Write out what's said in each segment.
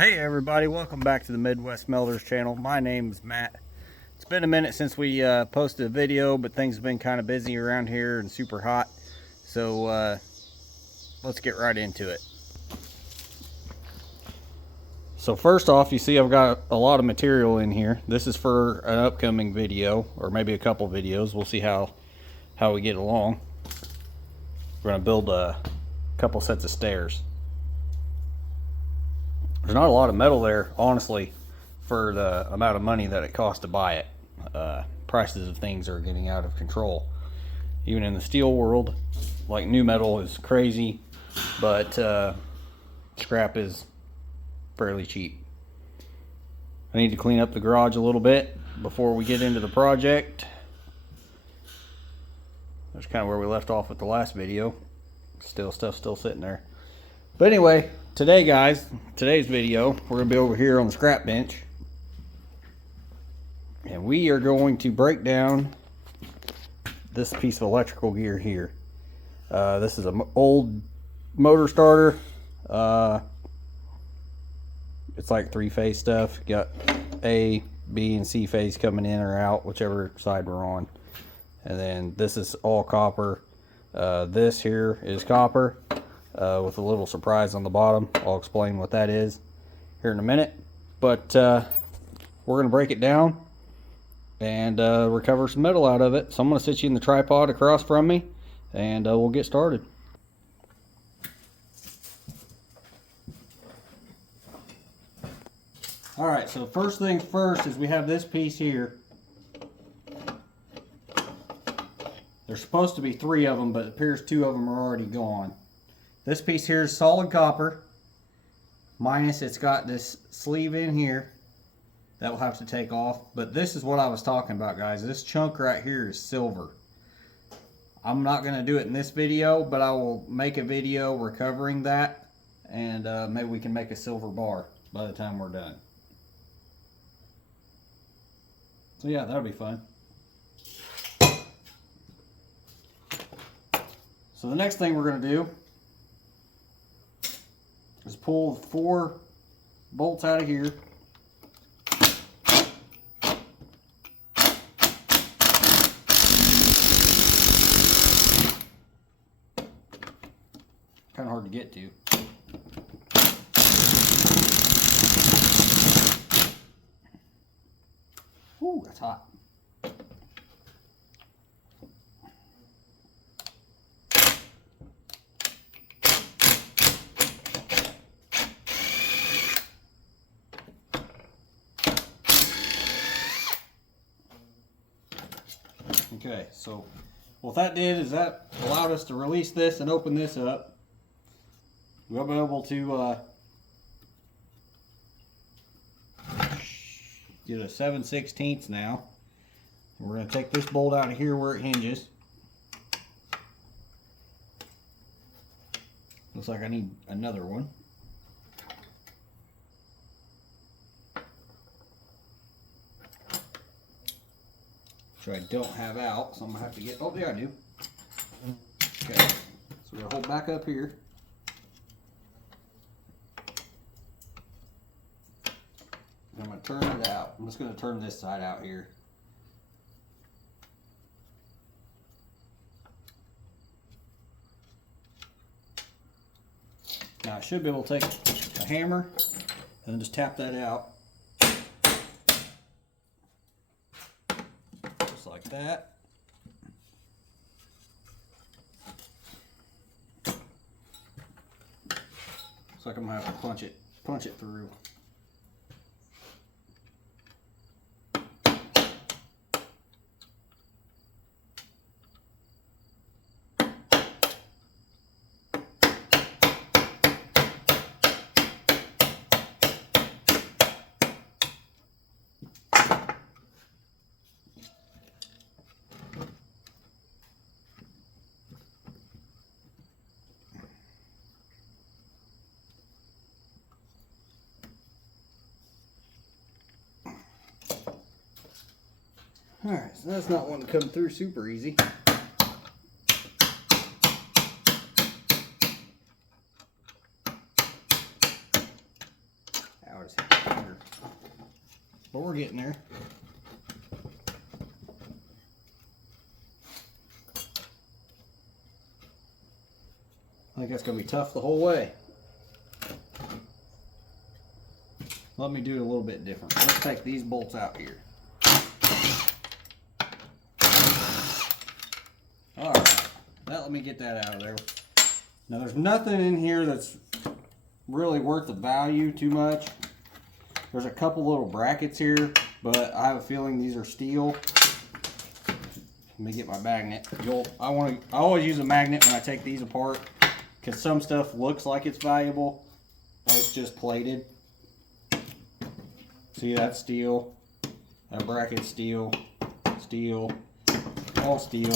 Hey everybody, welcome back to the Midwest Melders channel. My name is Matt. It's been a minute since we posted a video, but things have been kind of busy around here and super hot. So let's get right into it. So first off, you see I've got a lot of material in here. This is for an upcoming video, or maybe a couple videos. We'll see how we get along. We're going to build a couple sets of stairs. There's not a lot of metal there, honestly, for the amount of money that it costs to buy it. Prices of things are getting out of control. Even in the steel world, like new metal is crazy, but scrap is fairly cheap. I need to clean up the garage a little bit before we get into the project. That's kind of where we left off with the last video. Stuff still sitting there. But anyway, today guys, today's video, we're going to be over here on the scrap bench. And we are going to break down this piece of electrical gear here. This is an old motor starter. It's like three-phase stuff. You got A, B, and C phase coming in or out, whichever side we're on. And then this is all copper. This here is copper. With a little surprise on the bottom. I'll explain what that is here in a minute. But we're going to break it down and recover some metal out of it. So I'm going to sit you in the tripod across from me and we'll get started. Alright, so first things first is we have this piece here. There's supposed to be 3 of them, but it appears 2 of them are already gone. This piece here is solid copper, minus it's got this sleeve in here that we'll have to take off. But this is what I was talking about, guys. This chunk right here is silver. I'm not going to do it in this video, but I will make a video recovering that, and maybe we can make a silver bar by the time we're done. So yeah, that'll be fun. So the next thing we're going to do is pull 4 bolts out of here. Kind of hard to get to. Ooh, that's hot. Okay, so what that did is that allowed us to release this and open this up. We'll be able to get a 7/16 now. We're going to take this bolt out of here where it hinges. Looks like I need another one. Which I don't have out, so I'm going to have to get, oh yeah I do. Okay, so we're going to hold back up here. I'm going to turn it out. I'm just going to turn this side out here. Now I should be able to take a hammer and just tap that out. Like that. Looks like I'm gonna have to punch it through. Alright, so that's not one to come through super easy. but we're getting there. I think that's going to be tough the whole way. Let me do it a little bit different. Let's take these bolts out here. Alright, let me get that out of there. Now there's nothing in here that's really worth the value too much. There's a couple little brackets here, but I have a feeling these are steel. Let me get my magnet. I always use a magnet when I take these apart, because some stuff looks like it's valuable and it's just plated. See, that's steel. That bracket's steel. Steel. All steel.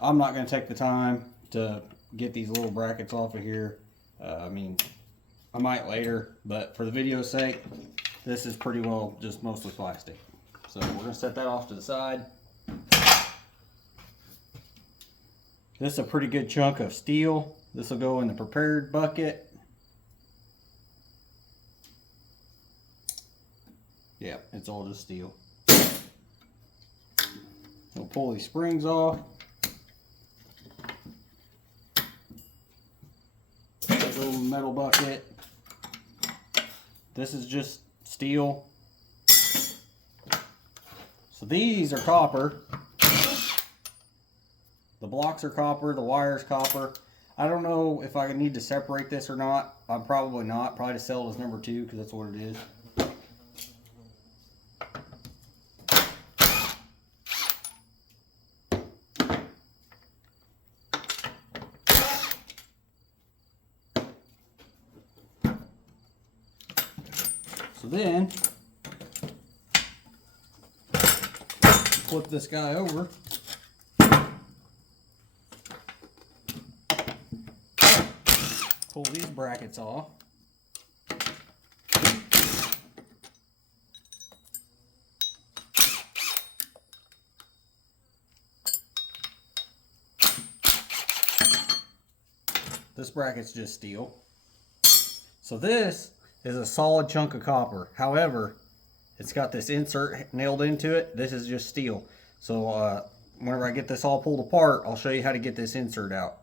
I'm not going to take the time to get these little brackets off of here. I mean, I might later, but for the video's sake, this is pretty well just mostly plastic. So we're going to set that off to the side. This is a pretty good chunk of steel. This will go in the prepared bucket. Yeah, it's all just steel. We'll pull these springs off. That little metal bucket. This is just steel. So these are copper. The blocks are copper, the wire's copper. I don't know if I need to separate this or not. I'm probably not. Probably to sell it as number 2 because that's what it is. So then, flip this guy over. Pull these brackets off. This bracket's just steel. So this is a solid chunk of copper. However, it's got this insert nailed into it. This is just steel. So whenever I get this all pulled apart, I'll show you how to get this insert out.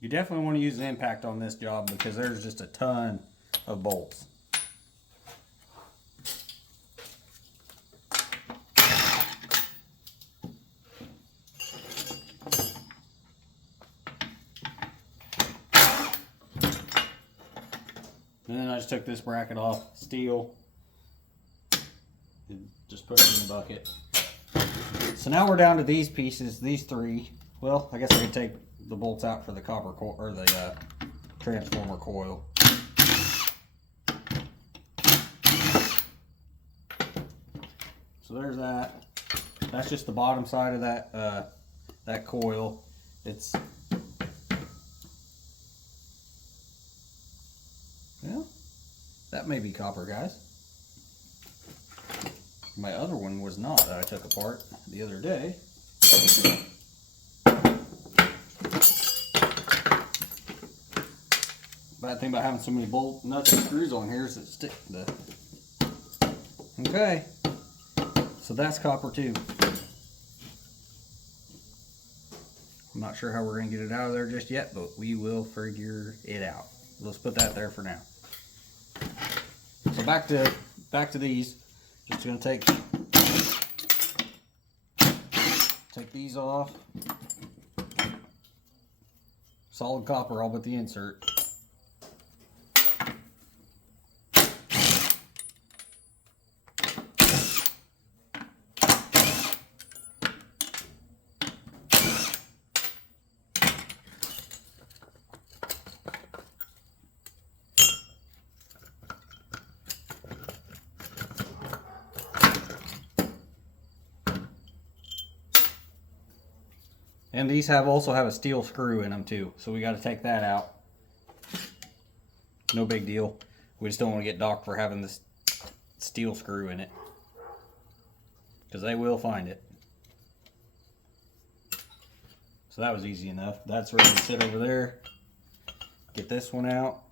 You definitely want to use an impact on this job because there's just a ton of bolts. And then I just took this bracket off, steel, and just put it in the bucket. So now we're down to these pieces, these 3. Well, I guess I could take the bolts out for the copper coil or the transformer coil. So there's that. That's just the bottom side of that coil. It's, well, that may be copper, guys. My other one was not, that I took apart the other day. Bad thing about having so many bolt nuts and screws on here is it stick the. Okay, so that's copper too. I'm not sure how we're gonna get it out of there just yet, but we will figure it out. Let's put that there for now. So back to these. Just gonna take these off. Solid copper, all but the insert. And these also have a steel screw in them too, so we got to take that out. No big deal. We just don't want to get docked for having this steel screw in it, because they will find it. So that was easy enough. That's ready to sit over there. Get this one out.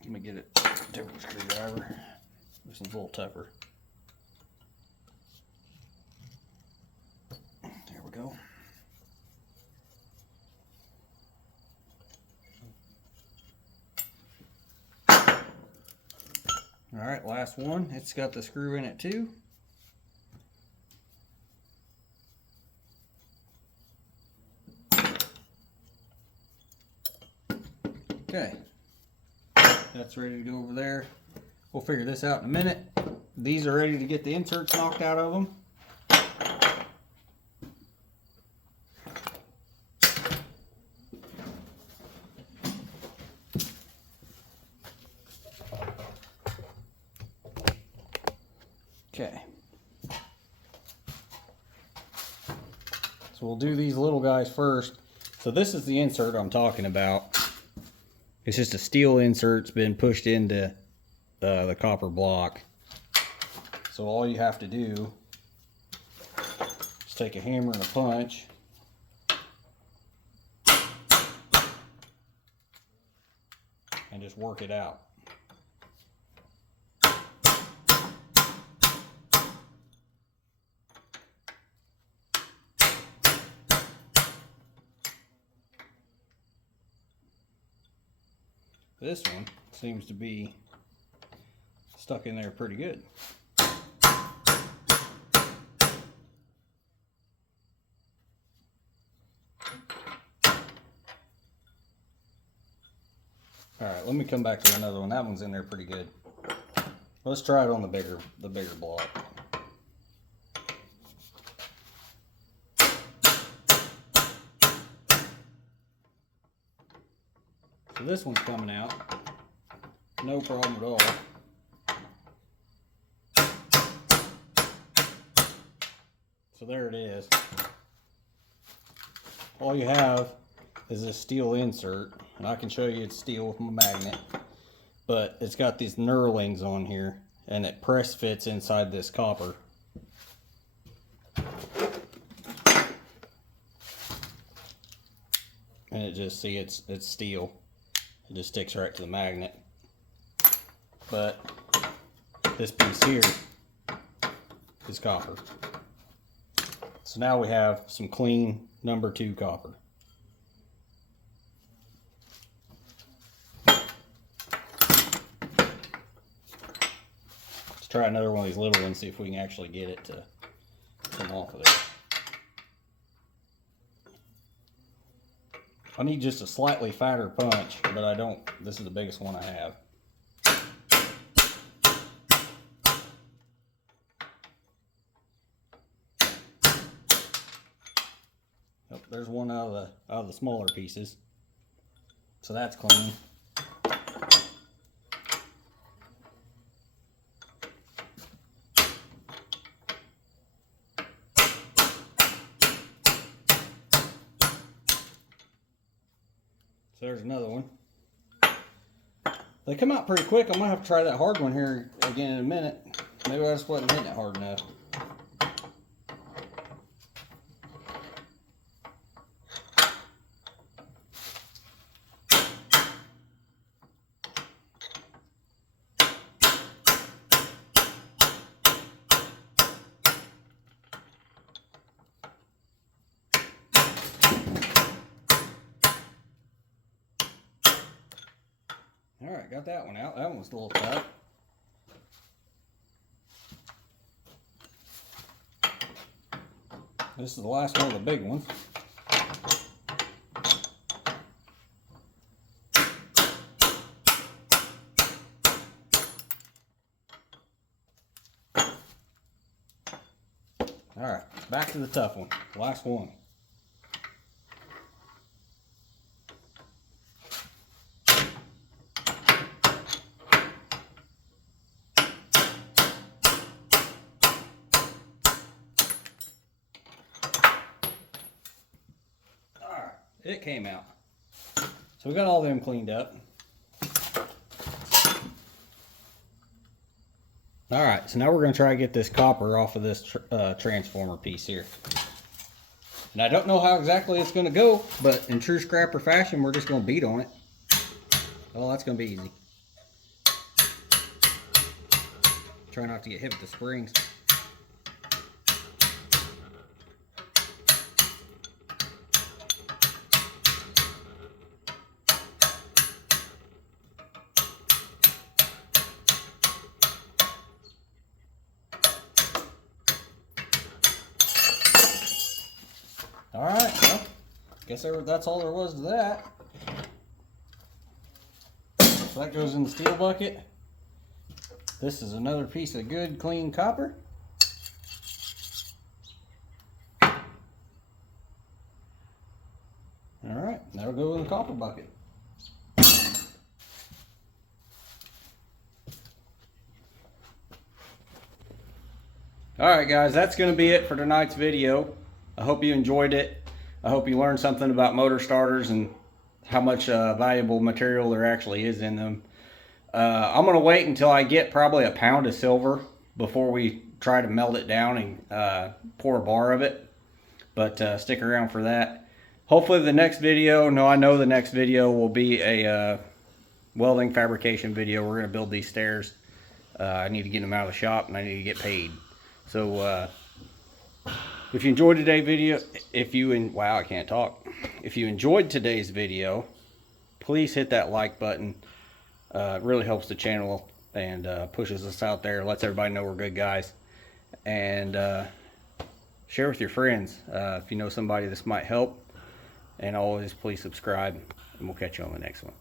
Let me get it. Different screwdriver. This one's a little tougher. There we go. All right, last one. It's got the screw in it too. Okay, that's ready to go over there. We'll figure this out in a minute. These are ready to get the inserts knocked out of them. Okay. So we'll do these little guys first. So this is the insert I'm talking about. It's just a steel insert. It's been pushed into the copper block. So all you have to do is take a hammer and a punch. And just work it out. This one seems to be stuck in there pretty good. Alright, let me come back to another one. That one's in there pretty good. Let's try it on the bigger block. So this one's coming out. No problem at all. So there it is. All you have is a steel insert, and I can show you it's steel with my magnet, but it's got these knurlings on here, and it press fits inside this copper. And it just, see, it's steel. It just sticks right to the magnet. But this piece here is copper. So now we have some clean number 2 copper. Let's try another one of these little ones, see if we can actually get it to come off of there. I need just a slightly fatter punch, but I don't. This is the biggest one I have. Oh, there's one out of the smaller pieces. So that's clean. So there's another one. They come out pretty quick. I'm gonna have to try that hard one here again in a minute. Maybe I just wasn't hitting it hard enough. Alright, got that one out. That one was a little tough. This is the last one of the big ones. Alright, back to the tough one. Last one. it came out. So we got all them cleaned up. All right, so now we're going to try to get this copper off of this transformer piece here. And I don't know how exactly it's going to go, but in true scrapper fashion, we're just going to beat on it. Oh, that's going to be easy. Try not to get hit with the springs. All right, well, guess that's all there was to that. So that goes in the steel bucket. This is another piece of good, clean copper. All right, that'll go in the copper bucket. All right, guys, that's going to be it for tonight's video. I hope you enjoyed it. I hope you learned something about motor starters and how much valuable material there actually is in them. I'm going to wait until I get probably a pound of silver before we try to melt it down and pour a bar of it. But stick around for that. Hopefully the next video, I know the next video will be a welding fabrication video. We're going to build these stairs. I need to get them out of the shop and I need to get paid. So if you enjoyed today's video, if you enjoyed today's video, please hit that like button. It really helps the channel and pushes us out there, lets everybody know we're good guys. And share with your friends if you know somebody this might help. And always please subscribe, and we'll catch you on the next one.